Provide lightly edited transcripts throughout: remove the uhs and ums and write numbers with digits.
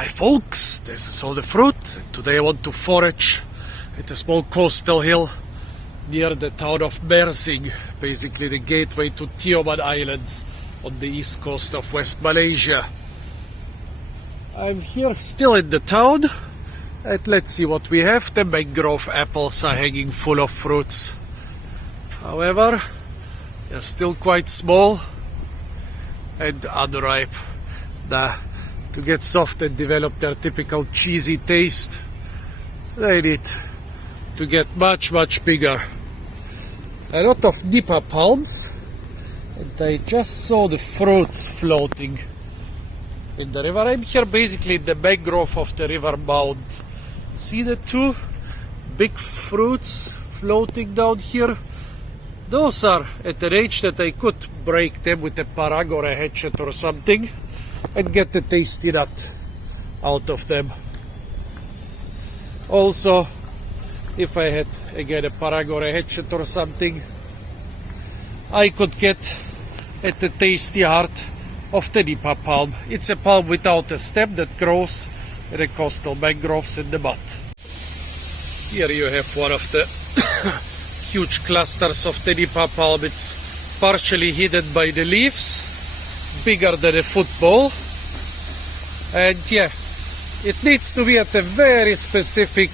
Hi folks, this is all the fruit. Today I want to forage at a small coastal hill near the town of Foraging, basically the gateway to Tioman Islands on the east coast of West Malaysia. I'm here still in the town, and let's see what we have. The mangrove apples are hanging full of fruits. However, they're still quite small and unripe. To get soft and develop their typical cheesy taste, they need to get much bigger. A lot of nipa palms, and I just saw the fruits floating in the river. I'm here basically in the mangrove of the river mouth. See the two big fruits floating down here? Those are at an age that I could break them with a parag or a hatchet or something and get the tasty nut out of them. Also, if I had again a parag or a hatchet or something, I could get at the tasty heart of the nipa palm. It's a palm without a stem that grows in the coastal mangroves in the mud. Here you have one of the huge clusters of the nipa palm. It's partially hidden by the leaves, bigger than a football, and yeah, it needs to be at a very specific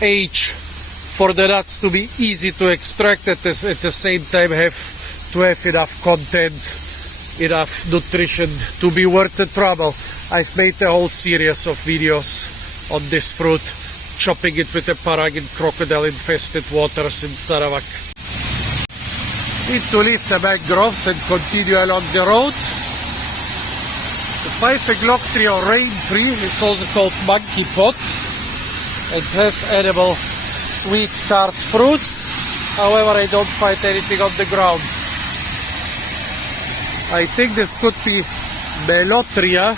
age for the nuts to be easy to extract, at the same time have to have enough content, enough nutrition to be worth the trouble. I've made a whole series of videos on this fruit, chopping it with a parag in crocodile infested waters in Sarawak. Need to leave the mangroves and continue along the road. The 5 o'clock tree or rain tree is also called monkey pot. It has edible sweet tart fruits. However, I don't find anything on the ground. I think this could be Melotria,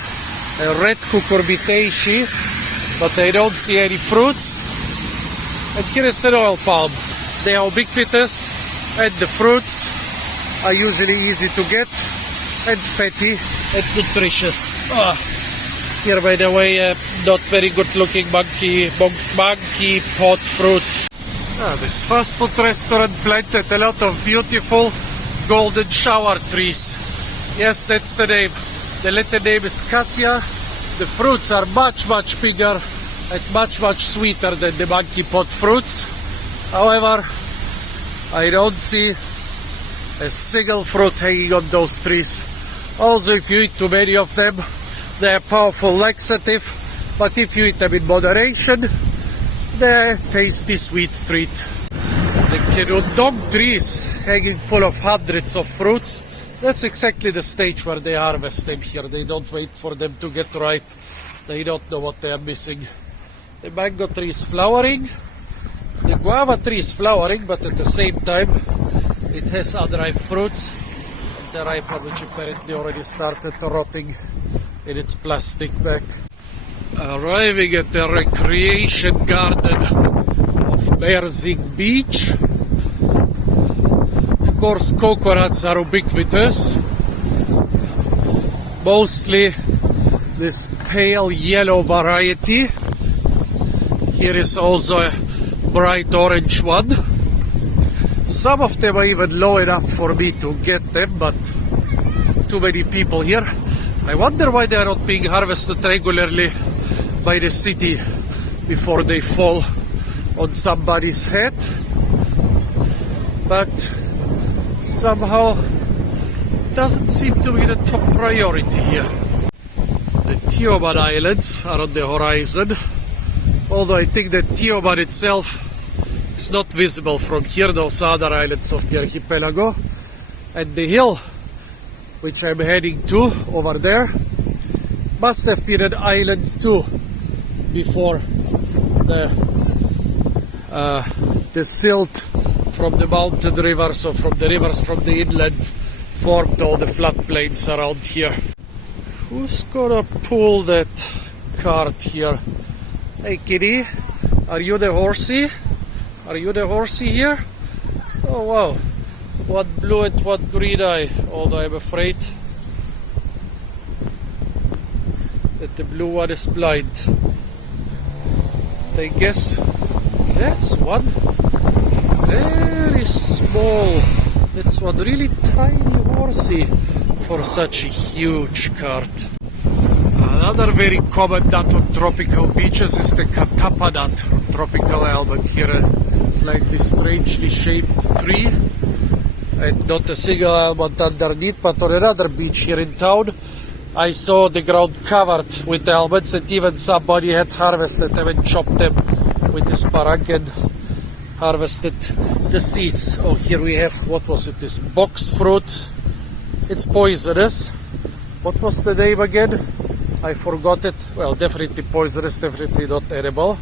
a red cucurbitaceae, but I don't see any fruits. And here is an oil palm. They are ubiquitous, and the fruits are usually easy to get and fatty and nutritious. Here, by the way, not very good looking monkey pot fruit. This fast food restaurant planted a lot of beautiful golden shower trees. Yes, that's the name. The letter name is cassia. The fruits are much bigger and much sweeter than the monkey pot fruits. However, I don't see a single fruit hanging on those trees. Also, if you eat too many of them, they are powerful laxative, but if you eat them in moderation, they're a tasty sweet treat. The Kedundong trees hanging full of hundreds of fruits. That's exactly the stage where they harvest them here. They don't wait for them to get ripe. They don't know what they are missing. The mango tree is flowering. The guava tree is flowering, but at the same time, it has unripe fruits. The ripe one, which apparently already started rotting in its plastic bag. Arriving at the recreation garden of Foraging Beach. Of course, coconuts are ubiquitous. Mostly this pale yellow variety. Here is also a bright orange one. Some of them are even low enough for me to get them, but too many people here. I wonder why they are not being harvested regularly by the city before they fall on somebody's head. But somehow doesn't seem to be the top priority here. The Tioman Islands are on the horizon, although I think that Tioman itself is not visible from here. Those other islands of the archipelago, and the hill which I'm heading to over there must have been an island too before the silt from the mountain rivers or from the rivers from the inland formed all the floodplains around here. Who's gonna pull that cart here? Hey kitty, are you the horsey? Are you the horsey here? Oh wow, what blue and what green eye, although I'm afraid that the blue one is blind. I guess that's one very small. That's one really tiny horsey for such a huge carp. Another very common nut on tropical beaches is the katapa nut, tropical almond. Here a slightly strangely shaped tree, and not a single almond underneath. But on another beach here in town, I saw the ground covered with almonds, and even somebody had harvested them and chopped them with his parang and harvested the seeds. Oh, here we have, what was it, this box fruit. It's poisonous. What was the name again? I forgot it. Well, definitely poisonous, definitely not edible.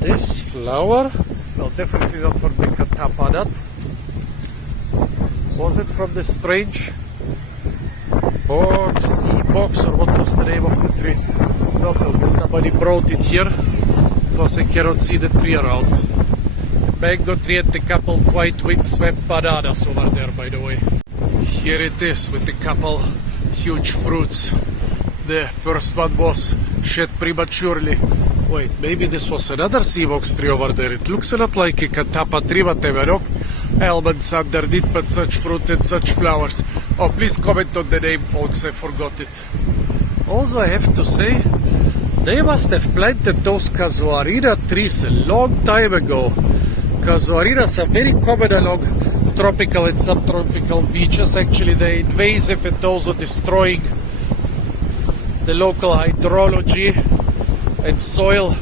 This flower, well, definitely not from the katapa nut. Was it from the strange sea box, or what was the name of the tree? Not know, somebody brought it here because I cannot see the tree around. The mango tree and a couple quite windswept bananas over there, by the way. Here it is with a couple huge fruits. The first one was shed prematurely. Wait, maybe this was another sea box tree over there. It looks a lot like a katapa tree, whatever, no? Almonds underneath, but such fruit and such flowers. Oh, please comment on the name, folks, I forgot it. Also, I have to say, they must have planted those casuarina trees a long time ago. Casuarinas are very common along tropical and subtropical beaches. Actually, they're invasive and also destroying the local hydrology and soil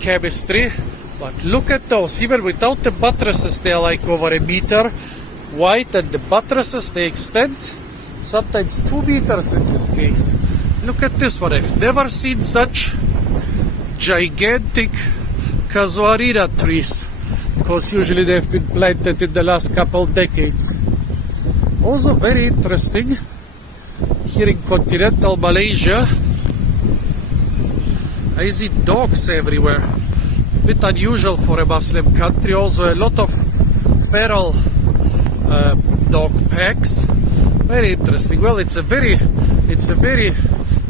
chemistry. But look at those, even without the buttresses, they are like over a meter wide, and the buttresses, they extend sometimes 2 meters in this case. Look at this one, I've never seen such gigantic casuarina trees, because usually they've been planted in the last couple decades. Also very interesting, here in continental Malaysia, I see dogs everywhere. Bit unusual for a Muslim country. Also a lot of feral dog packs. Very interesting. Well, it's a very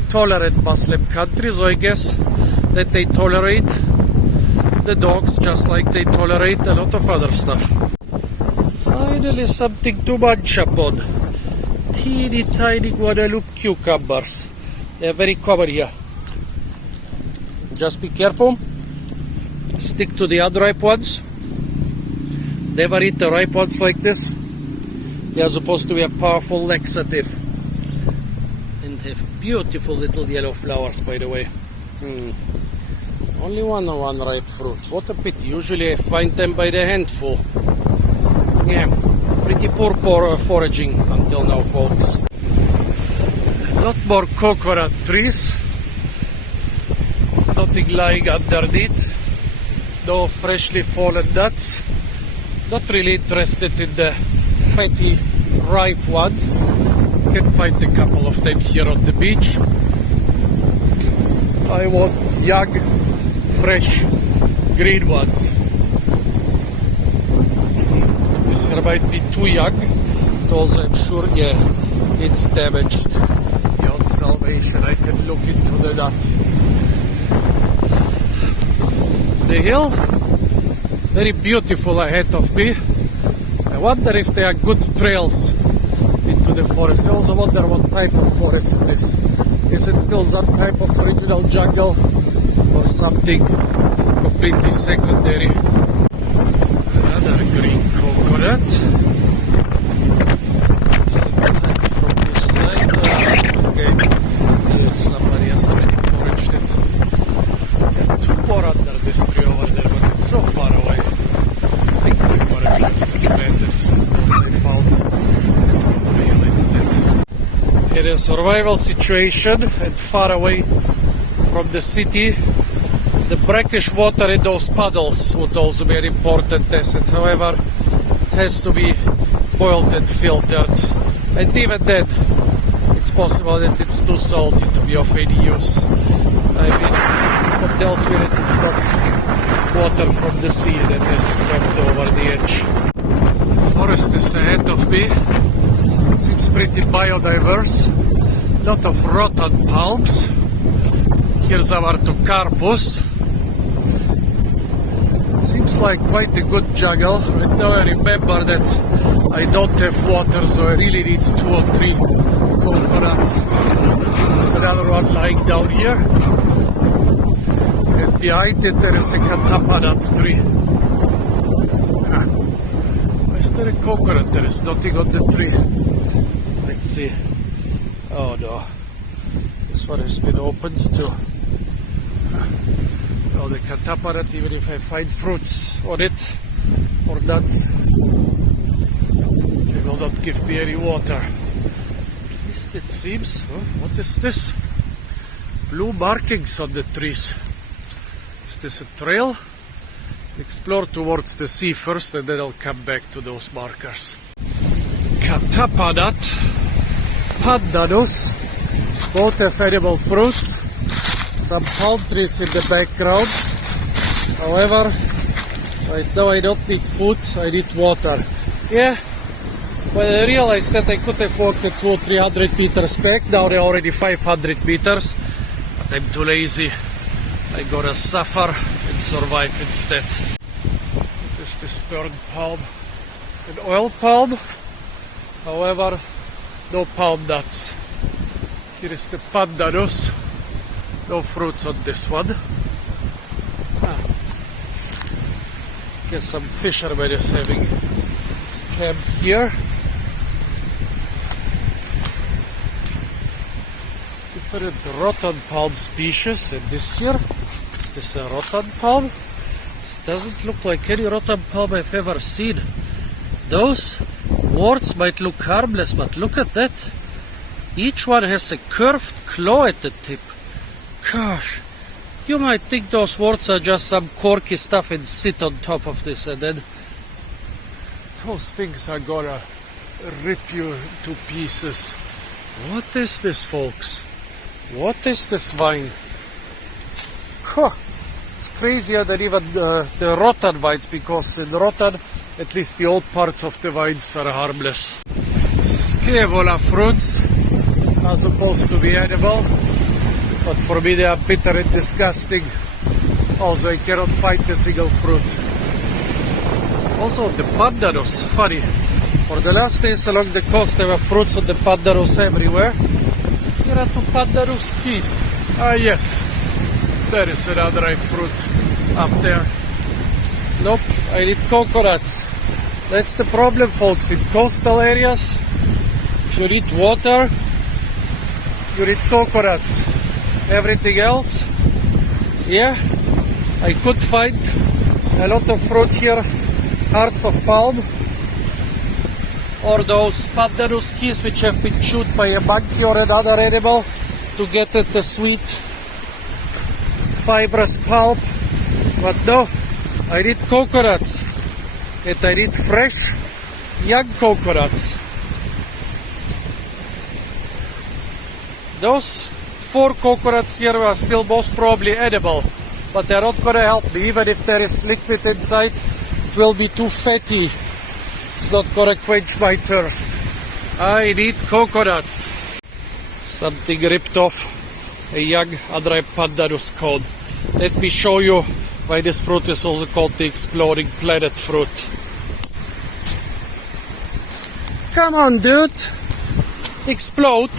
tolerant Muslim country, so I guess that they tolerate the dogs just like they tolerate a lot of other stuff. Finally, something to munch upon. Teeny tiny Guadalupe cucumbers. They are very common here. Just be careful. Stick to the unripe ones. Never eat the ripe ones like this. They are supposed to be a powerful laxative and have beautiful little yellow flowers, by the way. Only one ripe fruit. What a pity. Usually I find them by the handful. Yeah, pretty poor foraging until now, folks. A lot more coconut trees. Nothing lying underneath. No freshly fallen nuts. Not really interested in the fatty, ripe ones. Can find a couple of them here on the beach. I want young, fresh, green ones. This here might be too young. Also, I'm sure, yeah, it's damaged. Beyond salvation, I can look into the nut. The hill, very beautiful ahead of me. I wonder if there are good trails into the forest. I also wonder what type of forest it is. Is it still some type of original jungle or something completely secondary? Another green coconut. From this side. Okay, somebody has already foraged it. There are 2 more under this tree over there, but it's so far away. I think we're going to use this plant as I found. Let's go to the hill instead. In a survival situation and far away from the city, the brackish water in those puddles would also be an important asset. However, it has to be boiled and filtered. And even then, it's possible that it's too salty to be of any use. I mean, what tells me that it's not water from the sea that has swept over the edge. The forest is ahead of me. It seems pretty biodiverse. lot of rotten palms. Here's our two carpus. Seems like quite a good jungle. Right now I remember that I don't have water, so I really need 2 or 3 coconuts. There's another one lying down here. And behind it there is a catappa nut tree. Is there a coconut? There is nothing on the tree. Let's see. Oh no. This one has been opened too. Oh, the catappa nut, even if I find fruits on it or nuts, it will not give me any water. At least it seems. Oh, what is this? Blue markings on the trees. Is this a trail? Explore towards the sea first and then I'll come back to those markers. Catappa nut, pandanus, both have edible fruits. Some palm trees in the background. However, right now I don't need food, I need water. Yeah, when I realized that I could have walked the 200 or 300 meters back, now they're already 500 meters. But I'm too lazy. I gotta suffer and survive instead. What is this burnt palm? An oil palm. However, no palm nuts. Here is the pandanus. No fruits on this one. Guess some fisherman is having his camp here. Different rotten palm species. And this here, is this a rotten palm? This doesn't look like any rotten palm I've ever seen. Those warts might look harmless, but look at that. Each one has a curved claw at the tip. Gosh, you might think those warts are just some corky stuff and sit on top of this, and then those things are gonna rip you to pieces. What is this, folks? What is this vine? It's crazier than even the rotten vines, because in rotten, at least the old parts of the vines are harmless. Scaevola fruits are supposed to be edible, but for me they are bitter and disgusting. Also, I cannot find a single fruit. Also, the pandanus, funny. For the last days along the coast there were fruits of the pandanus everywhere. Here are 2 pandanus keys. Ah yes, there is another ripe fruit up there. Nope, I need coconuts. That's the problem, folks. In coastal areas, if you need water, you need coconuts. Everything else, yeah, I could find a lot of fruit here, hearts of palm, or those pandanus keys which have been chewed by a monkey or another animal to get at the sweet, fibrous pulp. But no, I need coconuts, and I need fresh, young coconuts. Those 4 coconuts here are still most probably edible, but they're not gonna help me. Even if there is liquid inside, it will be too fatty. It's not gonna quench my thirst. I need coconuts. Something ripped off a young unripe pandanus cone. Let me show you why this fruit is also called the exploding planet fruit. Come on, dude. Explode.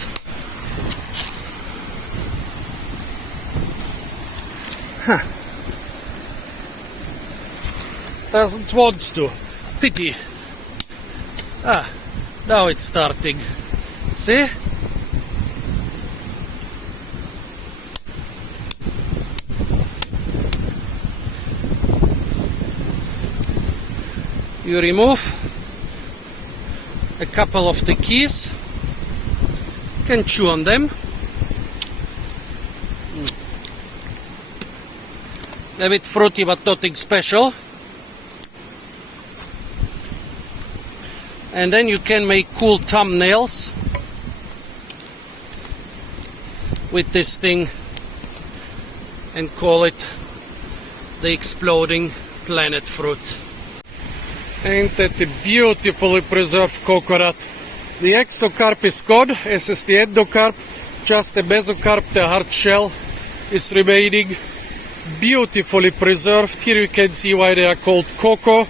Doesn't want to. Pity. Now it's starting. See? You remove a couple of the keys. You can chew on them. A bit fruity, but nothing special. And then you can make cool thumbnails with this thing and call it the exploding planet fruit. Ain't that a beautifully preserved coconut? The exocarp is gone, as is the endocarp, just a mesocarp, the hard shell is remaining, beautifully preserved. Here you can see why they are called coco,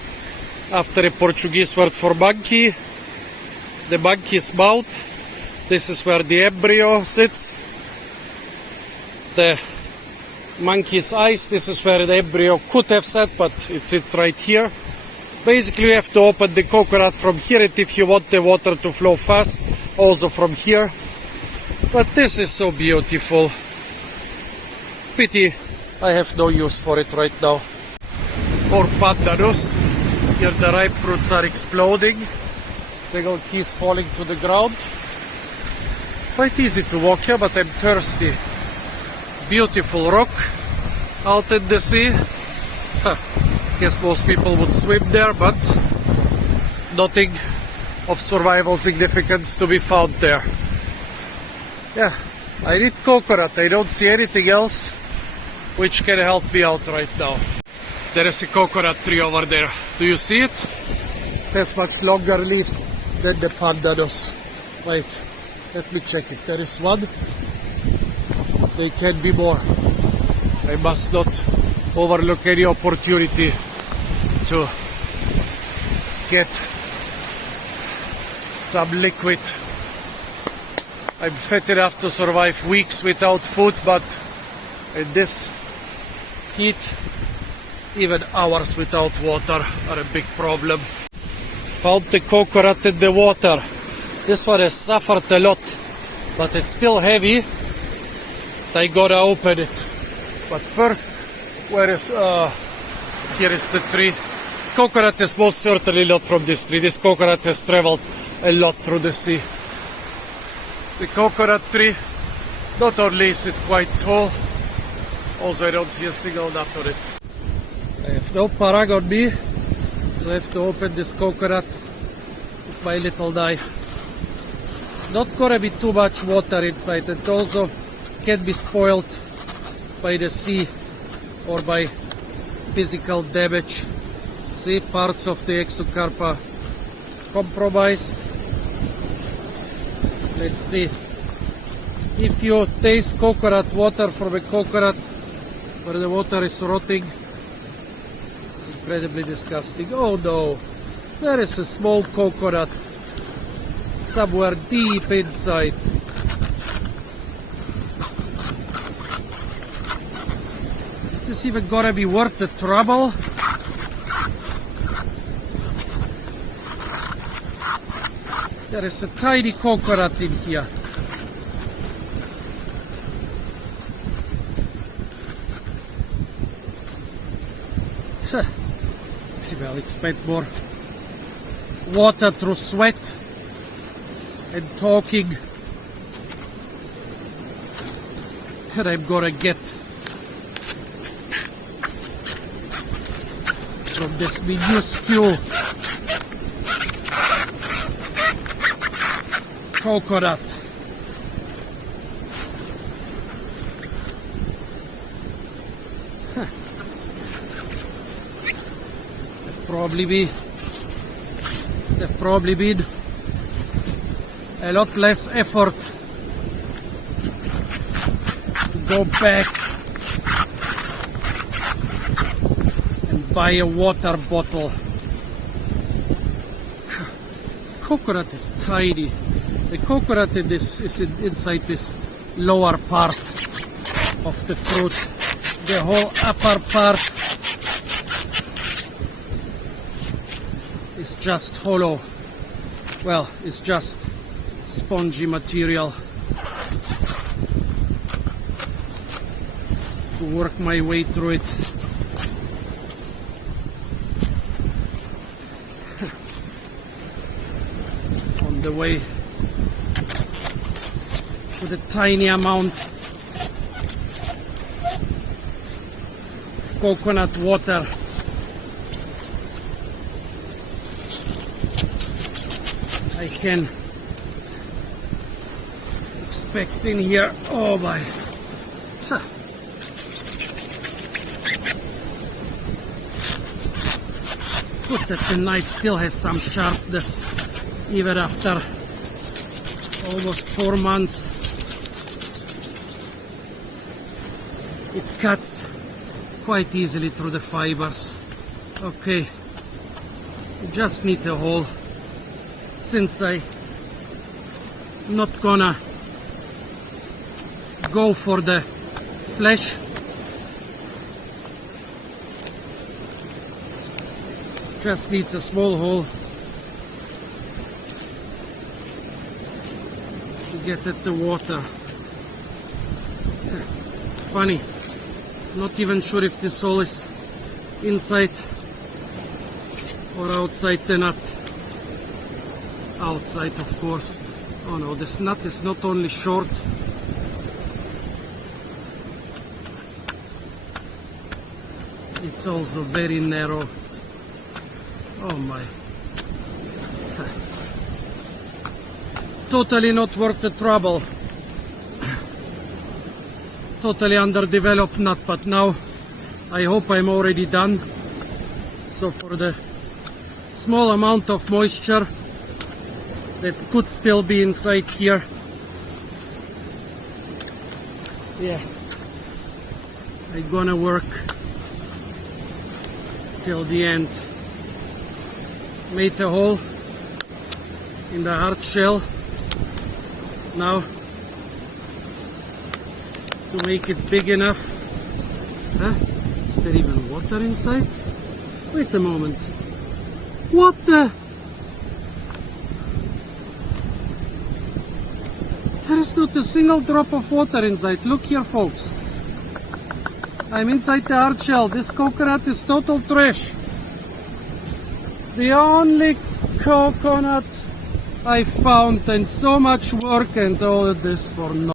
after a Portuguese word for monkey. The monkey's mouth, this is where the embryo sits. The monkey's eyes, this is where the embryo could have sat, but it sits right here. Basically you have to open the coconut from here, and if you want the water to flow fast, also from here. But this is so beautiful. Pity I have no use for it right now. More pandanus. Here the ripe fruits are exploding. Single keys falling to the ground. Quite easy to walk here, but I'm thirsty. Beautiful rock out in the sea. Guess most people would swim there, but nothing of survival significance to be found there. Yeah, I need coconut. I don't see anything else which can help me out right now. There is a coconut tree over there. Do you see it? It has much longer leaves than the pandanus. Wait, let me check if there is one. There can be more. I must not overlook any opportunity to get some liquid. I'm fat enough to survive weeks without food, but in this heat, even hours without water are a big problem. Found the coconut in the water. This one has suffered a lot, but it's still heavy. I gotta open it. But first, where is, here is the tree. Coconut is most certainly not from this tree. This coconut has traveled a lot through the sea. The coconut tree, not only is it quite tall, also I don't see a single nut on it. I have no parag on me, so I have to open this coconut with my little knife. It's not gonna be too much water inside, and also can be spoiled by the sea or by physical damage. See, parts of the exocarp are compromised. Let's see. If you taste coconut water from a coconut where the water is rotting, it's incredibly disgusting. Oh no, there is a small coconut somewhere deep inside. Is this even gonna be worth the trouble? There is a tiny coconut in here. Maybe I'll expect more water through sweat and talking that I'm gonna get from this minuscule coconut. There've probably been a lot less effort to go back and buy a water bottle. Coconut is tiny. The coconut in this is inside this lower part of the fruit. The whole upper part is just hollow. Well, it's just spongy material. To work my way through it. On the way to the tiny amount of coconut water. I can expect in here. Oh my. Good that the knife still has some sharpness even after almost 4 months it cuts quite easily through the fibers. Okay, you just need a hole. Since I'm not gonna go for the flesh, just need a small hole to get at the water. Funny, not even sure if this hole is inside or outside the nut. Outside, of course. Oh no, this nut is not only short, it's also very narrow. Oh my. Totally not worth the trouble. Totally underdeveloped nut, but now I hope I'm already done. So for the small amount of moisture that could still be inside here, yeah, I'm gonna work till the end. Made a hole in the hard shell. Now to make it big enough. Huh? Is there even water inside? Wait a moment. What the? There is not a single drop of water inside. Look here, folks. I'm inside the hard shell. This coconut is total trash. The only coconut I found, and so much work and all this for no.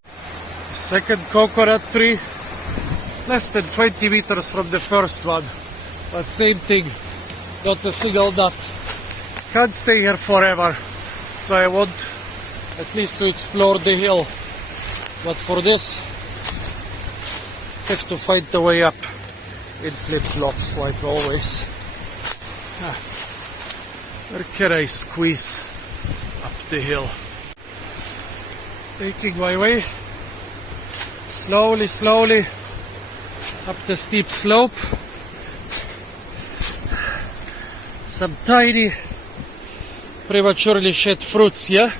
Second coconut tree, less than 20 meters from the first one, but same thing, not a single nut. Can't stay here forever, so I want at least to explore the hill, but for this have to find the way up in flip-flops like always. Where can I squeeze up the hill? Making my way slowly, slowly up the steep slope. Some tiny, prematurely shed fruits here.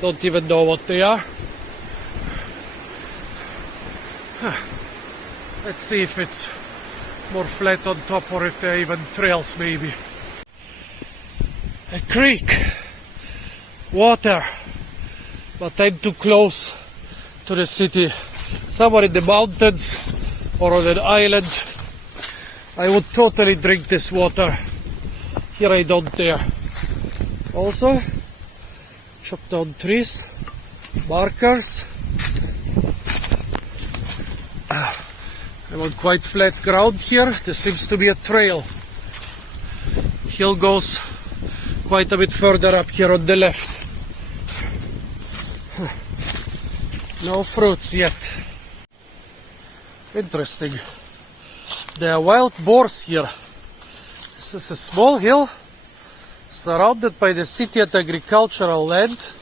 Don't even know what they are. Let's see if it's more flat on top or if there are even trails maybe. A creek, water, but I'm too close to the city. Somewhere in the mountains or on an island, I would totally drink this water. Here I don't dare. Also, chop down trees, markers. I'm on quite flat ground here. There seems to be a trail. Hill goes quite a bit further up here on the left. No fruits yet. Interesting. There are wild boars here. This is a small hill surrounded by the city and agricultural land,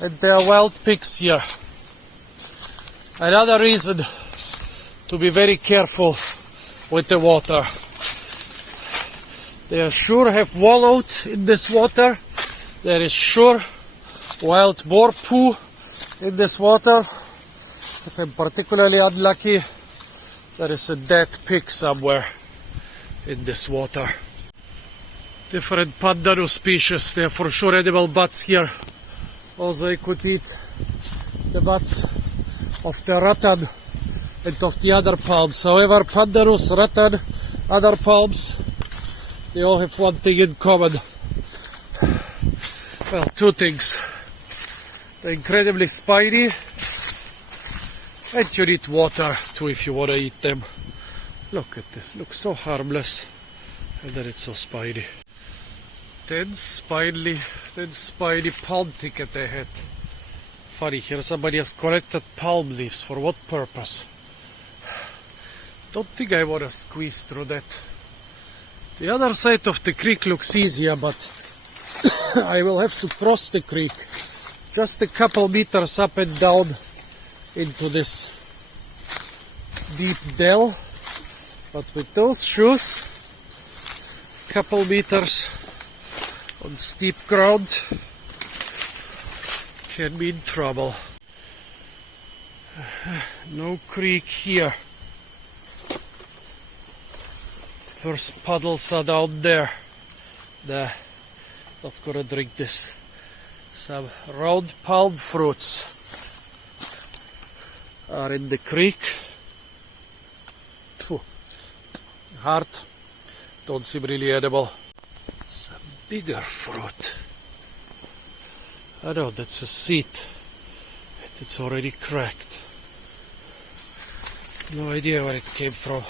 and there are wild pigs here. Another reason to be very careful with the water. They sure have wallowed in this water. There is sure wild boar poo in this water. If I'm particularly unlucky, there is a dead pig somewhere in this water. Different pandanus species. There are for sure edible buds here. Also I could eat the buds of the rattan and of the other palms. However, pandanus, rattan, other palms, they all have one thing in common. Well, two things. They're incredibly spiny, and you need water too if you want to eat them. Look at this, looks so harmless, and then it's so spiny. Then spiny palm ticket they had. Funny, here somebody has collected palm leaves. For what purpose? Don't think I want to squeeze through that. The other side of the creek looks easier, but I will have to cross the creek just a couple meters up and down into this deep dell, but with those shoes, couple meters on steep ground, can be in trouble. No creek here. First puddles are down there. Nah, not gonna drink this. Some round palm fruits are in the creek. Phew. Hard. Don't seem really edible. Some bigger fruit. I know that's a seed. It's already cracked. No idea where it came from.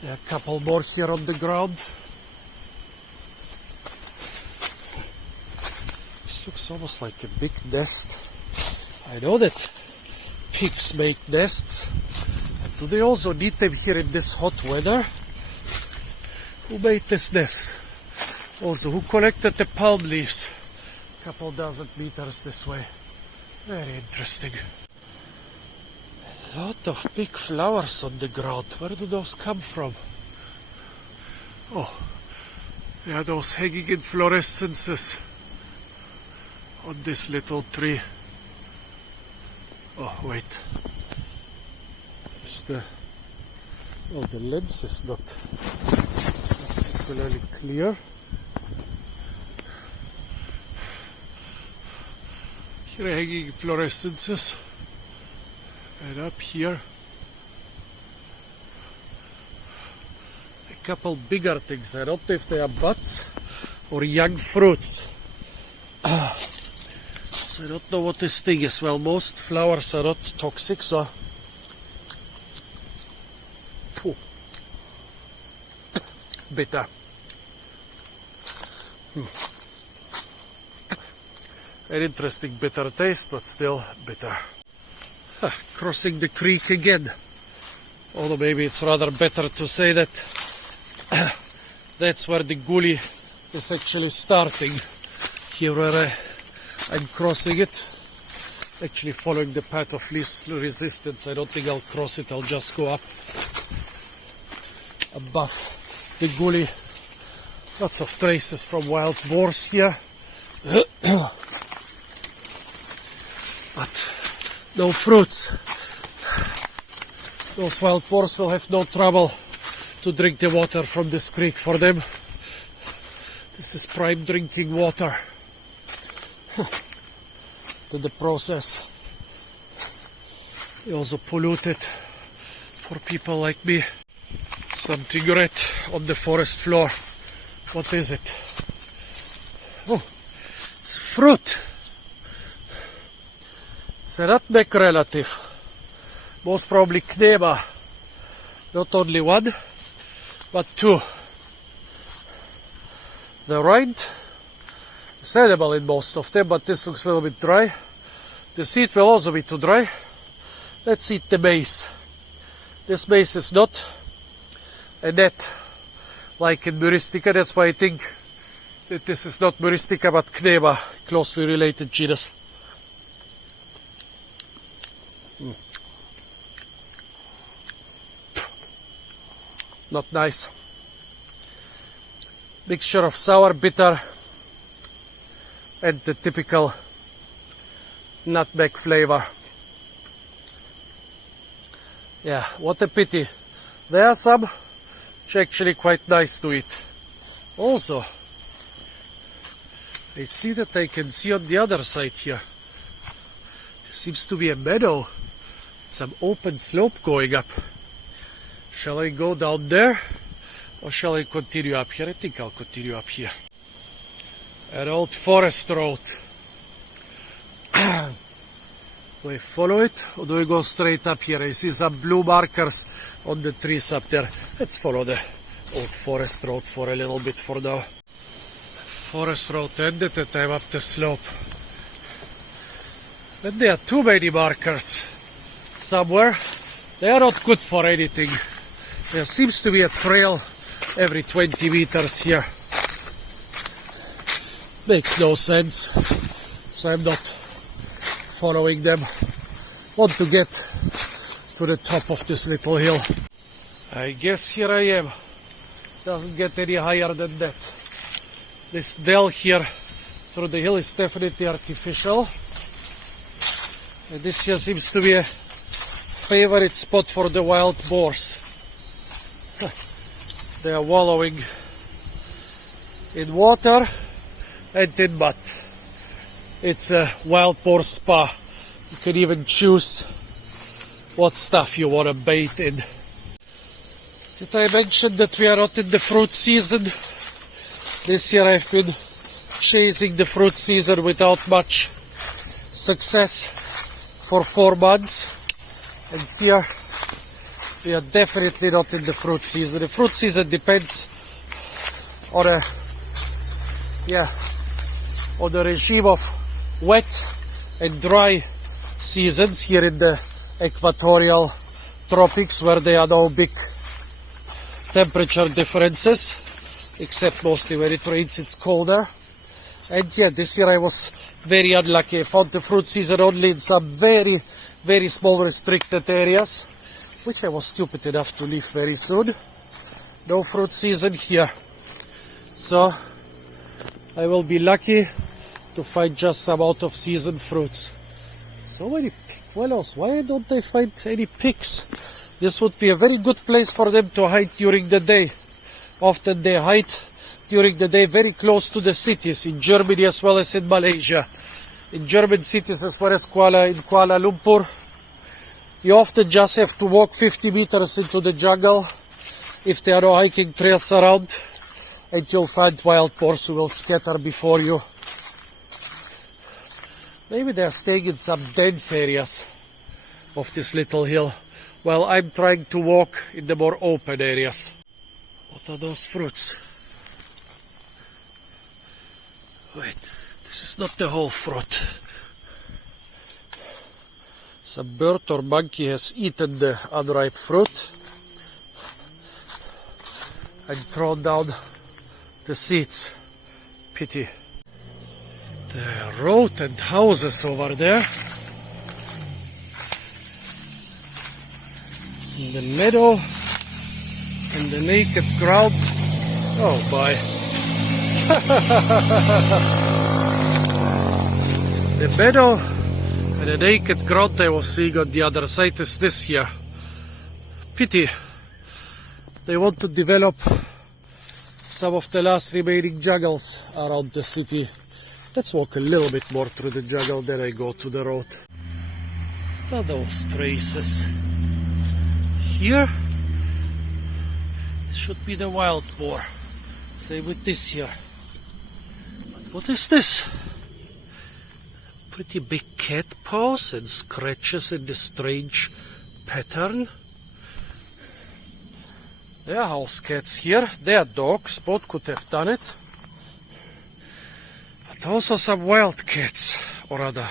There are a couple more here on the ground. This looks almost like a big nest. I know that pigs make nests. But do they also need them here in this hot weather? Who made this nest? Also, who collected the palm leaves? A couple dozen meters this way. Very interesting. A lot of big flowers on the ground. Where do those come from? Oh, they are those hanging inflorescences on this little tree. Oh, wait. It's the lens is not particularly clear. Here are hanging inflorescences. And up here, a couple bigger things. I don't know if they are buds or young fruits. So I don't know what this thing is. Well, most flowers are not toxic, so... Phew. Bitter. An interesting bitter taste, but still bitter. Crossing the creek again. Although maybe it's rather better to say that that's where the gully is actually starting. Here where I'm crossing it, actually following the path of least resistance. I don't think I'll cross it, I'll just go up above the gully. Lots of traces from wild boars here. But no fruits. Those wild boars will have no trouble to drink the water from this creek. For them, this is prime drinking water. To the process, they also pollute it for people like me. Something red on the forest floor. What is it? Oh, it's fruit. It's a nutmeg relative, most probably knema, not only one, but two. The rind is edible in most of them, but this looks a little bit dry. The seed will also be too dry. Let's eat the maize. This maize is not a net like in Myristica, that's why I think that this is not Myristica but knema, closely related genus. Not nice. Mixture of sour, bitter, and the typical nutmeg flavor. Yeah, what a pity. There are some which are actually quite nice to eat. Also, I see that I can see on the other side here. There seems to be a meadow, some open slope going up. Shall I go down there or shall I continue up here? I think I'll continue up here. An old forest road. Do I follow it or do I go straight up here? I see some blue markers on the trees up there. Let's follow the old forest road for a little bit for now. Forest road ended and I'm up the slope. Then there are too many markers somewhere. They are not good for anything. There seems to be a trail every 20 meters here. Makes no sense. So I'm not following them. want to get to the top of this little hill. I guess here I am. Doesn't get any higher than that. This dell here through the hill is definitely artificial. And this here seems to be a favorite spot for the wild boars. They are wallowing in water and in mud. It's a wild boar spa. You can even choose what stuff you want to bathe in. Did I mention that we are not in the fruit season? This year I've been chasing the fruit season without much success for 4 months. And here we are definitely not in the fruit season. The fruit season depends on the regime of wet and dry seasons here in the equatorial tropics, where there are no big temperature differences, except mostly when it rains it's colder. And yeah, this year I was very unlucky. I found the fruit season only in some very, very small restricted areas, which I was stupid enough to leave very soon. No fruit season here. So I will be lucky to find just some out of season fruits. So many pigwellows. Why don't I find any pigs? This would be a very good place for them to hide during the day. Often they hide during the day very close to the cities in Germany as well as in Malaysia. In German cities as well as in Kuala Lumpur, you often just have to walk 50 meters into the jungle if there are no hiking trails around, and you'll find wild boars who will scatter before you. Maybe they're staying in some dense areas of this little hill, while I'm trying to walk in the more open areas. What are those fruits? Wait, this is not the whole fruit. Some bird or monkey has eaten the unripe fruit and thrown down the seeds. Pity. There are road and houses over there. In the meadow and the naked ground. Oh boy. The meadow and the naked ground I was seeing on the other side is this here. Pity. They want to develop some of the last remaining jungles around the city. Let's walk a little bit more through the jungle, then I go to the road. What are those traces? Here, this should be the wild boar. Same with this here. But what is this? Pretty big cat paws and scratches in this strange pattern. There are house cats here. There are dogs. Both could have done it. But also some wild cats, or other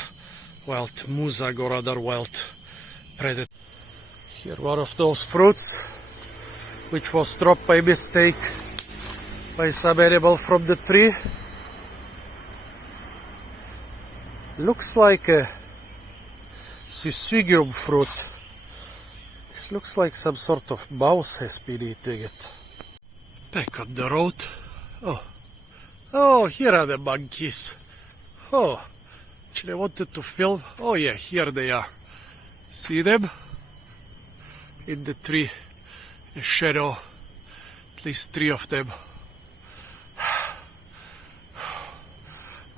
wild musag, or other wild predator. Here one of those fruits, which was dropped by mistake by some animal from the tree. Looks like a Syzygium fruit. This looks like some sort of mouse has been eating it. Back on the road. Oh, here are the monkeys. Oh, actually I wanted to film. Oh yeah, here they are. See them? In the tree, a shadow, at least 3 of them.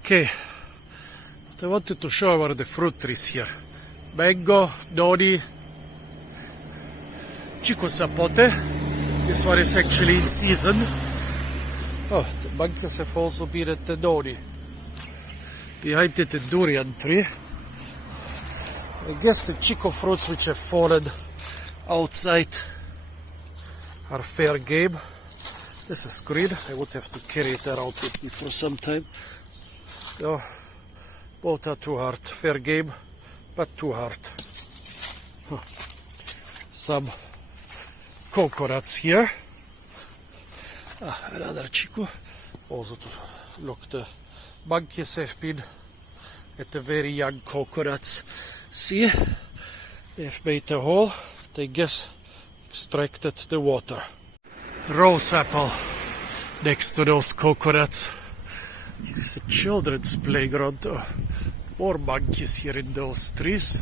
Okay, what I wanted to show are the fruit trees here. Mango, noni, chico zapote. This one is actually in season. Oh, the monkeys have also been at the noni. Behind it, a durian tree. I guess the chico fruits which have fallen outside are fair game. This is green. I would have to carry it around with me for some time. No, both are too hard. Fair game, but too hard. Some coconuts here. Another chico. Also to look, the monkeys have been at the very young coconuts. See, They've made a hole. They guess extracted the water. Rose apple next to those coconuts. Here's a children's playground. More monkeys here in those trees.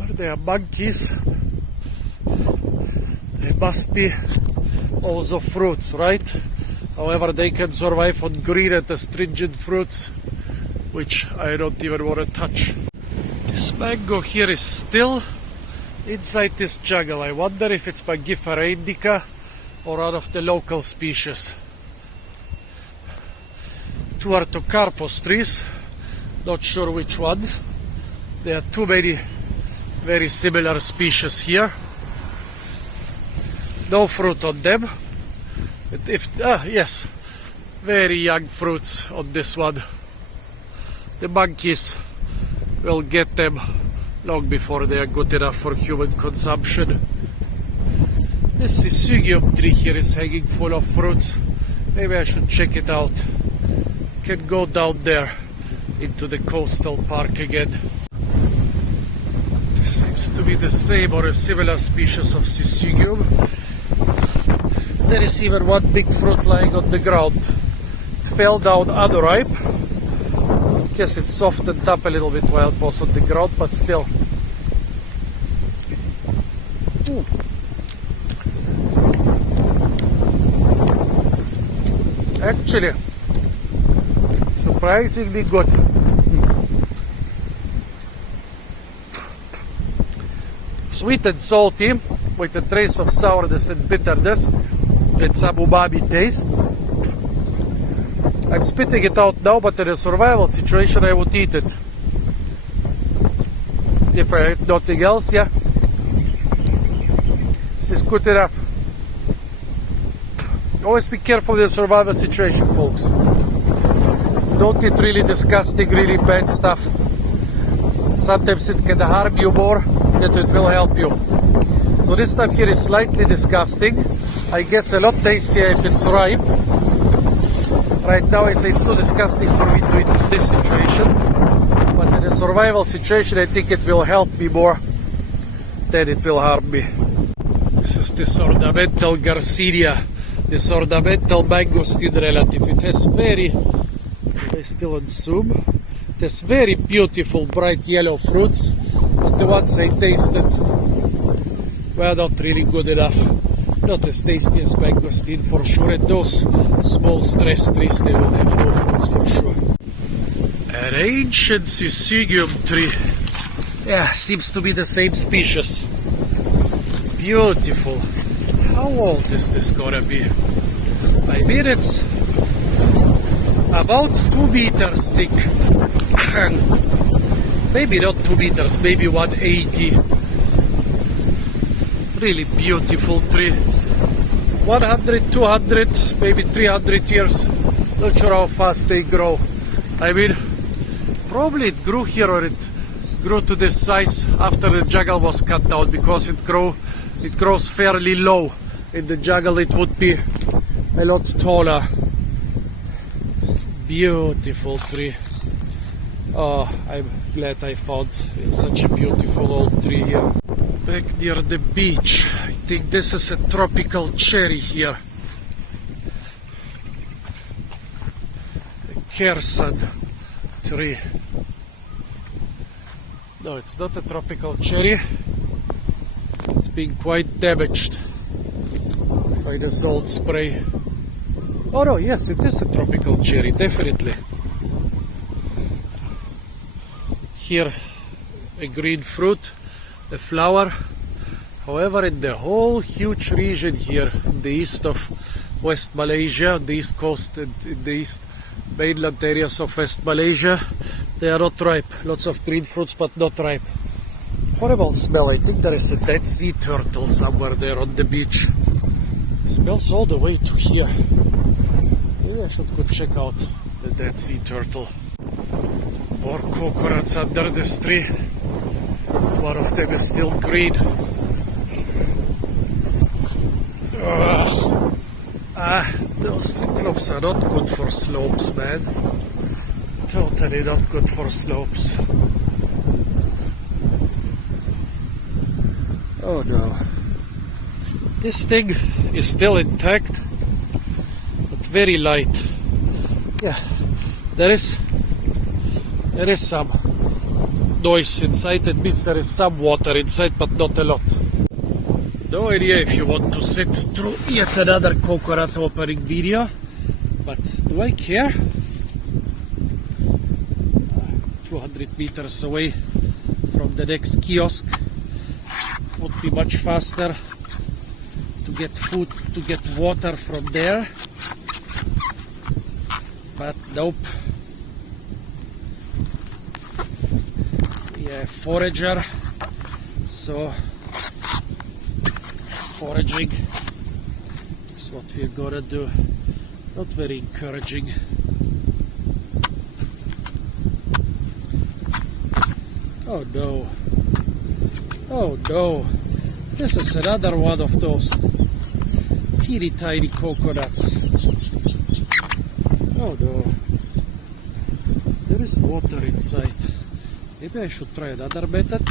Are there monkeys? There must be also fruits, right? However, they can survive on green and astringent fruits, which I don't even want to touch. This mango here is still inside this jungle. I wonder if it's Mangifera indica or out of the local species. Two artocarpus trees, not sure which one. There are too many very similar species here. No fruit on them. But yes, very young fruits on this one. The monkeys will get them long before they are good enough for human consumption. This Syzygium tree here is hanging full of fruits. Maybe I should check it out. Can go down there into the coastal park again. This seems to be the same or a similar species of Syzygium. There is even one big fruit lying on the ground. It fell down unripe. Guess it softened up a little bit while it was on the ground, but still. Actually, surprisingly good. Sweet and salty, with a trace of sourness and bitterness, and some umami taste. I'm spitting it out now, but in a survival situation I would eat it. If I had nothing else, yeah. This is good enough. Always be careful in a survival situation, folks. Don't eat really disgusting, really bad stuff. Sometimes it can harm you more than it will help you. So this stuff here is slightly disgusting. I guess a lot tastier if it's ripe. Right now I say it's too disgusting for me to eat in this situation. But in a survival situation I think it will help me more than it will harm me. This is this ornamental Garcinia. This ornamental mangosteen relative. It has very, if I still on zoom, it has very beautiful bright yellow fruits, but the ones I tasted were not really good enough. Not as tasty as mangosteen for sure, and those small stress trees, they will have no fruits for sure. An ancient Syzygium tree. Yeah, seems to be the same species. Beautiful. How old is this gonna be? I mean, it's about 2 meters thick. Maybe not 2 meters, maybe 180. Really beautiful tree. 100, 200, maybe 300 years. Not sure how fast they grow. I mean, probably it grew here or it grew to this size after the jungle was cut down, because it grows fairly low. In the jungle it would be a lot taller. Beautiful tree. Oh, I'm glad I found such a beautiful old tree here. Back near the beach, I think this is a tropical cherry here. A carcass tree. No, it's not a tropical cherry. It's been quite damaged by the salt spray. Oh no, yes, it is a tropical cherry, definitely. Here, a green fruit, a flower. However, in the whole huge region here, in the east of West Malaysia, the east coast and in the east mainland areas of West Malaysia, they are not ripe. Lots of green fruits, but not ripe. Horrible smell. I think there is a dead sea turtle somewhere there on the beach. It smells all the way to here. Maybe I should go check out the dead sea turtle. More coconuts under this tree. One of them is still green. Those flip-flops are not good for slopes, man. Totally not good for slopes. Oh no. This thing is still intact, but very light. Yeah, there is some noise inside. It means there is some water inside, but not a lot. No idea if you want to sit through yet another coconut opening video, but do I care? 200 meters away from the next kiosk. Would be much faster to get food, to get water from there. But nope. Yeah, forager. So foraging is what we're gonna do. Not very encouraging. Oh no. Oh no. This is another one of those teeny tiny coconuts. Oh no. There is water inside. Maybe I should try another method.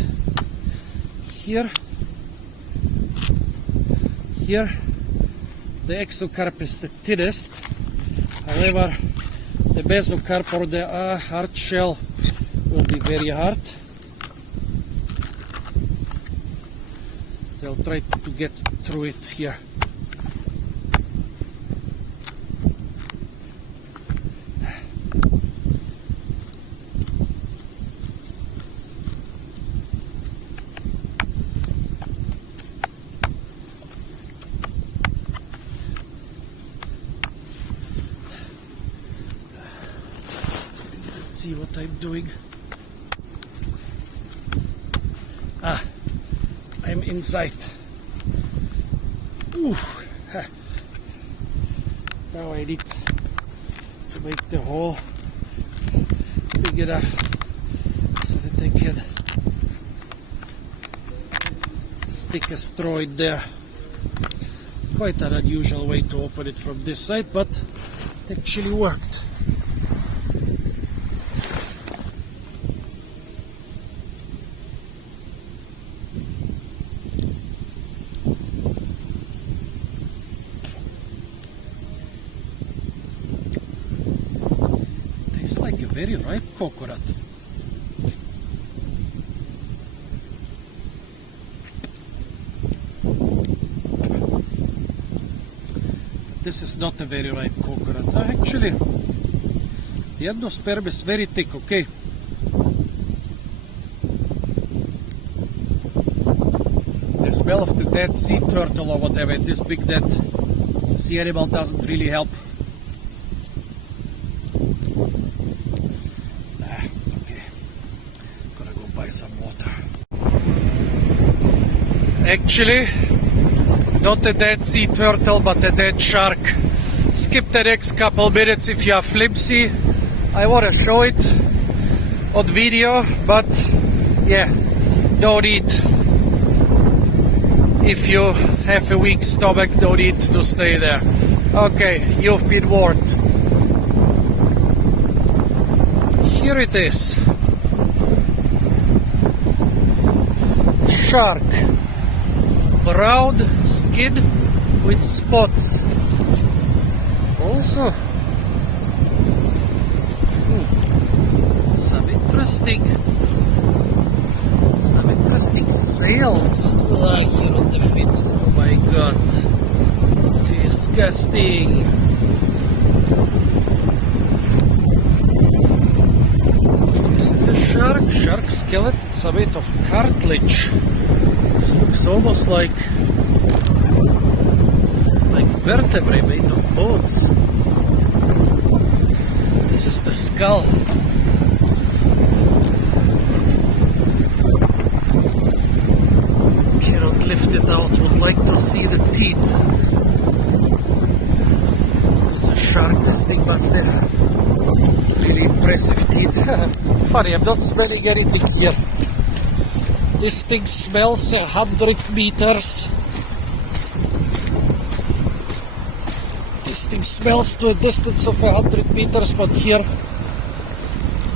Here, the exocarp is the thinnest. However, the mesocarp or the hard shell will be very hard. They'll try to get through it here. See what I'm doing. I'm inside. Ooh. Now I need to make the hole big enough so that I can stick a straw in there. Quite an unusual way to open it from this side, but it actually worked. Tastes like a very ripe coconut. This is not a very ripe coconut. Actually, the endosperm is very thick, okay? The smell of the dead sea turtle or whatever, this big dead sea animal doesn't really help. Okay, gotta go buy some water. Actually, not a dead sea turtle, but a dead shark. Skip the next couple minutes if you are flimsy. I want to show it on video, but yeah, no need. If you have a weak stomach, no need to stay there. Okay, you've been warned. Here it is. Shark. Brown skin with spots. Also, some interesting sails here on the fins. Oh my god, disgusting. Is it a shark? Shark skeleton? It's a bit of cartilage. It looks almost like vertebrae made of bones. This is the skull. Cannot lift it out. Would like to see the teeth. It's a shark. This thing must have really impressive teeth. Funny, I'm not smelling anything here. This thing smells 100 meters. This thing smells to a distance of 100 meters, but here,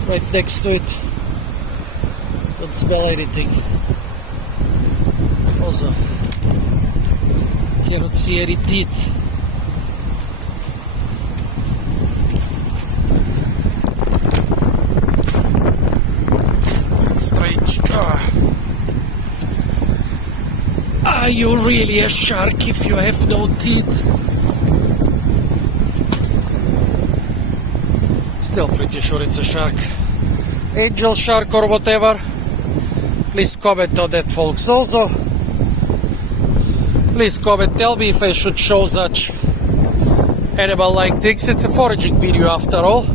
right next to it, don't smell anything. Also, cannot see any teeth. That's strange. Are you really a shark if you have no teeth? Still pretty sure it's a shark. Angel shark or whatever. Please comment on that, folks. Also, please comment, tell me if I should show such animal-like things. It's a foraging video after all.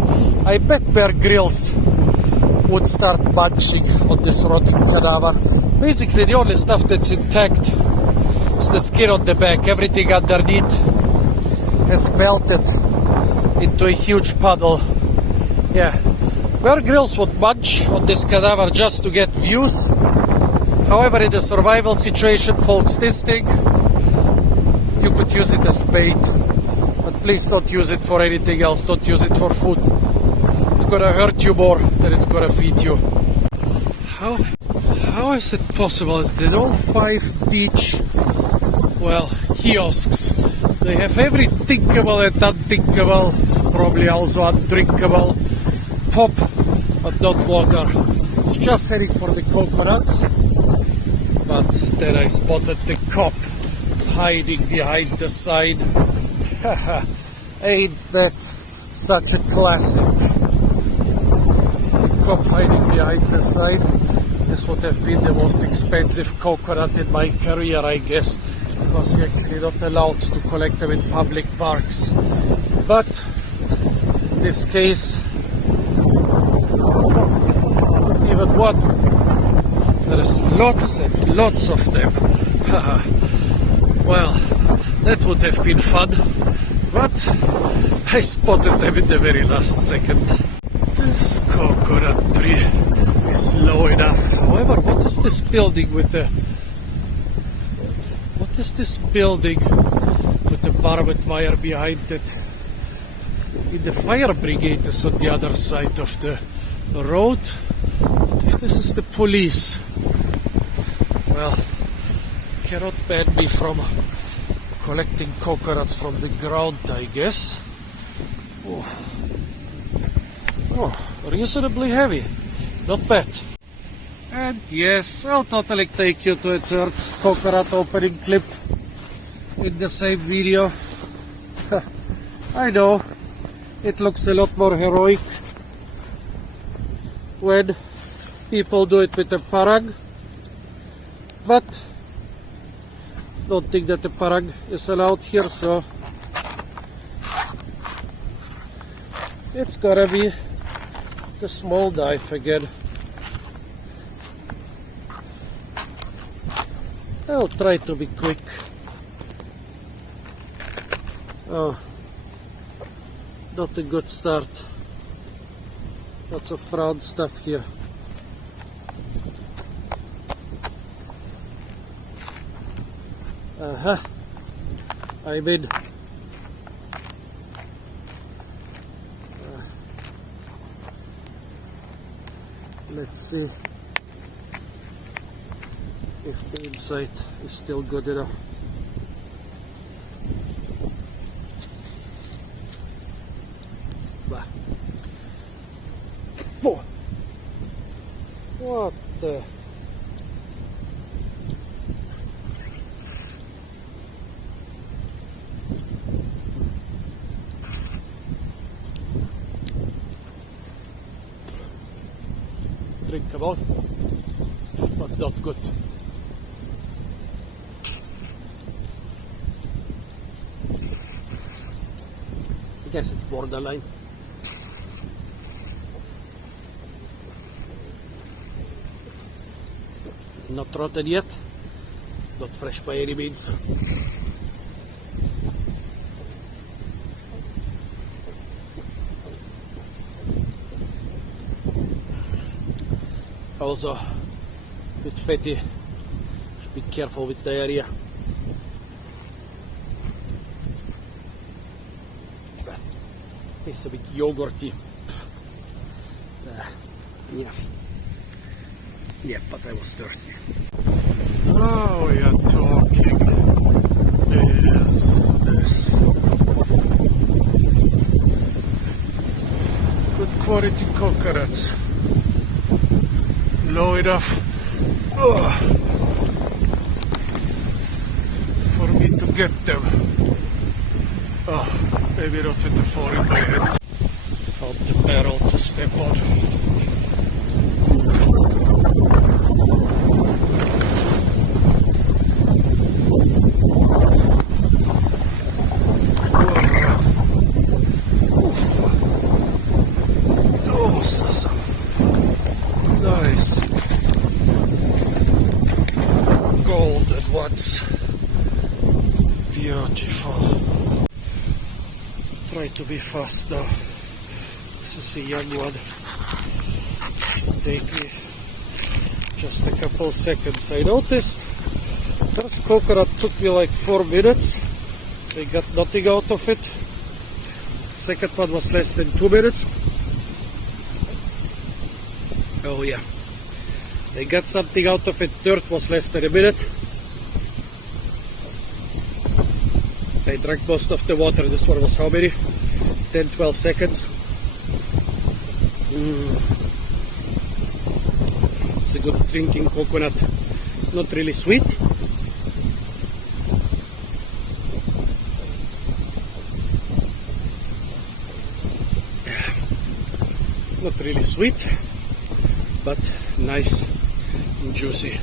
I bet Bear Grylls would start munching on this rotting cadaver. Basically, the only stuff that's intact is the skin on the back. Everything underneath has melted into a huge puddle. Yeah, Bear Grylls would munch on this cadaver just to get views. However, in the survival situation, folks, this thing, you could use it as bait. But please don't use it for anything else. Don't use it for food. It's gonna hurt you more than it's gonna feed you. How is it possible that in all 5 beach, well, kiosks, they have every thinkable and unthinkable, probably also undrinkable, pop, but not water. It's just heading for the coconuts. But then I spotted the cop hiding behind the sign. Ain't that such a classic? The cop hiding behind the sign. This would have been the most expensive coconut in my career, I guess, because you're actually not allowed to collect them in public parks. But in this case, not even one. There's lots and lots of them. Well, that would have been fun, but I spotted them in the very last second. This coconut tree is low enough. However, what is this building with the... What is this building with the barbed wire behind it? In the fire brigade is on the other side of the road. If this is the police, well, cannot ban me from collecting coconuts from the ground, I guess. Oh, reasonably heavy. Not bad. And yes, I'll totally take you to a third coconut opening clip in the same video. I know, it looks a lot more heroic when people do it with a parang, but don't think that the parang is allowed here, so it's gotta be the small knife again. I'll try to be quick. Oh, not a good start. Lots of brown stuff here. I'm in. Let's see if the inside is still good enough. Bah. Oh. What the? Drinkable, but not good. I guess it's borderline. Not rotten yet, not fresh by any means. Also, a bit fatty, should be careful with diarrhea. Tastes a bit yogurty. Yeah, but I was thirsty. Now we are talking. This. Good quality coconuts. Low enough for me to get them. Maybe not with the fall in my head. Found the barrel to step on. Nice golden ones, beautiful. Try to be fast now. This is a young one. Should take me just a couple seconds. I noticed first coconut took me like 4 minutes. I got nothing out of it. Second one was less than 2 minutes. Oh yeah, they got something out of it. Third was less than a minute. I drank most of the water. This one was how many? 10-12 seconds. It's a good drinking coconut. Not really sweet. Not really sweet, but nice and juicy.